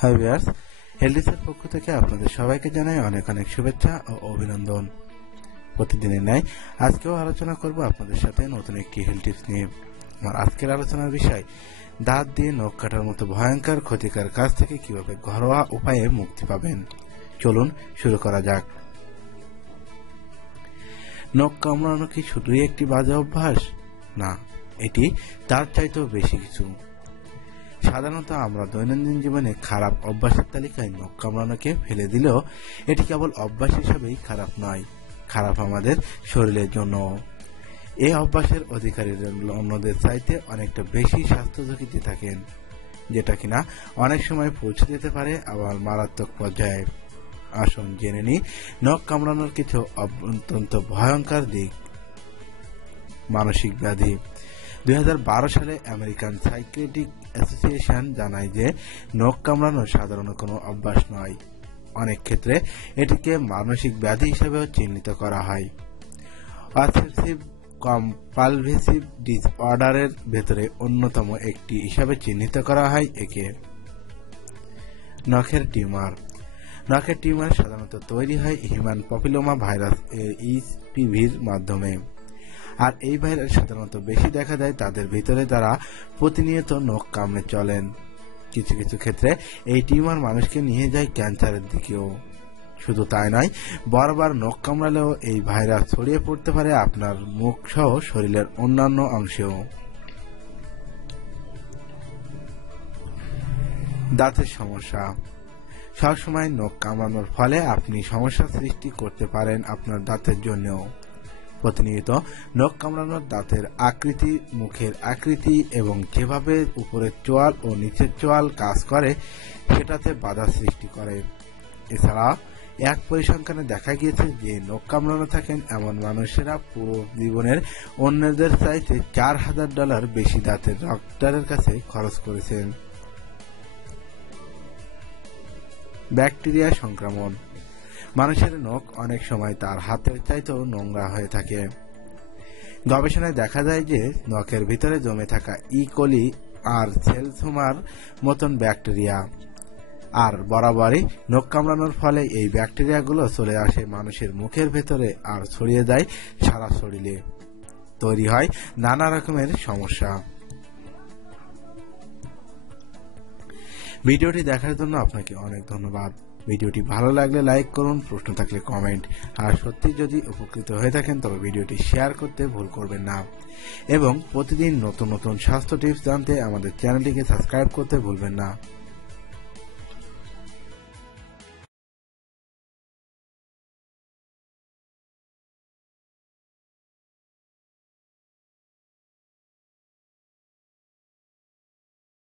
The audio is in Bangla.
হাই ভিউয়ার্স, হেলথিসের পক্ষ থেকে আপনাদের সবাইকে জানাই অনেক অনেক শুভেচ্ছা ও অভিনন্দন। প্রতিদিনের ন্যায় আজকেও আলোচনা করব আপনাদের সাথে নতুন একটি হেলথ টিপস নিয়ে। আমার আজকের আলোচনার বিষয়, দাঁত দিয়ে নখ কাটার মতো ভয়ঙ্কর ক্ষতিকর কাজ থেকে কিভাবে ঘরোয়া উপায়ে মুক্তি পাবেন। চলুন শুরু করা যাক। নখ কামড়ানো কি শুধুই একটি বাজে অভ্যাস? না, এটি তার চাইতেও বেশি কিছু। সাধারণত আমরা দৈনন্দিন জীবনে খারাপ অভ্যাসের তালিকায় নখ কামড়ানোকে ফেলে দিলেও এটি কেবল অভ্যাস হিসাবেই খারাপ নয়, খারাপ আমাদের শরীরের জন্য। এই অভ্যাসের অধিকারীরা অন্যদের চাইতে অনেকটা বেশি স্বাস্থ্য ঝুঁকিতে থাকেন, যেটা কিনা অনেক সময় পৌঁছে যেতে পারে আবার মারাত্মক পর্যায়ে। আসুন জেনে নিই নখ কামড়ানোর কিছু অত্যন্ত ভয়ঙ্কর দিক। মানসিক ব্যাধি। 2012 সালে আমেরিকান সাইকিয়াট্রিক অ্যাসোসিয়েশন জানায় যে নখ কামড়ানো সাধারণ কোনো অভ্যাস নয়, অনেক ক্ষেত্রে এটিকে মানসিক ব্যাধি হিসেবেও চিহ্নিত করা হয়। অবসেসিভ কম্পালসিভ ডিসঅর্ডারের ভেতরে অন্যতম একটি হিসাবে চিহ্নিত করা হয় একে। নখের টিউমার। নখের টিউমার সাধারণত তৈরি হয় হিউম্যান প্যাপিলোমা ভাইরাস এইচপিভির মাধ্যমে, আর এই ভাইরাস সাধারণত বেশি দেখা যায় তাদের ভিতরে যারা প্রতিনিয়ত নখ কামড়ে চলেন। কিছু কিছু ক্ষেত্রে এই টিউমার মানুষকে নিয়ে যায় ক্যান্সারের দিকেও। শুধু তাই নয়, বারবার নখ কামড়ালেও এই ভাইরাস ছড়িয়ে পড়তে পারে আপনার মুখ সহ শরীরের অন্যান্য অংশেও। দাঁতের সমস্যা। সবসময় নখ কামড়ানোর ফলে আপনি সমস্যা সৃষ্টি করতে পারেন আপনার দাঁতের জন্যও। প্রতিনিয়ত নখ কামড়ানোর দাঁতের আকৃতি, মুখের আকৃতি এবং যেভাবে উপরের চোয়াল ও নিচের চোয়াল কাজ করে সেটাতে বাধা সৃষ্টি করে। এছাড়া এক পরিসংখ্যানে দেখা গিয়েছে যে নখ কামড়ানো থাকেন এমন মানুষেরা পুরো জীবনের অন্যদের চাইতে $4000 বেশি দাঁতের ডক্টরের কাছে খরচ করেছেন। ব্যাকটেরিয়া সংক্রমণ। মানুষের নখ অনেক সময় তার হাতের চাইতেও নোংরা হয়ে থাকে। গবেষণায় দেখা যায় যে নখের ভিতরে জমে থাকা ইকোলি আর সেলসোমার মতন ব্যাকটেরিয়া, আর বরাবরই নখ কামড়ানোর ফলে এই ব্যাকটেরিয়াগুলো চলে আসে মানুষের মুখের ভেতরে আর ছড়িয়ে যায় সারা শরীরে। তৈরি হয় নানা রকমের সমস্যা। ভিডিওটি দেখার জন্য আপনাকে অনেক ধন্যবাদ। ভিডিওটি ভালো লাগলে লাইক করুন, প্রশ্ন থাকলে কমেন্ট, আর সত্যি যদি উপকৃত হয়ে থাকেন তবে ভিডিওটি শেয়ার করতে ভুল করবেন না, এবং প্রতিদিন নতুন নতুন স্বাস্থ্য টিপস জানতে আমাদের চ্যানেলটিকে সাবস্ক্রাইব করতে ভুলবেন না।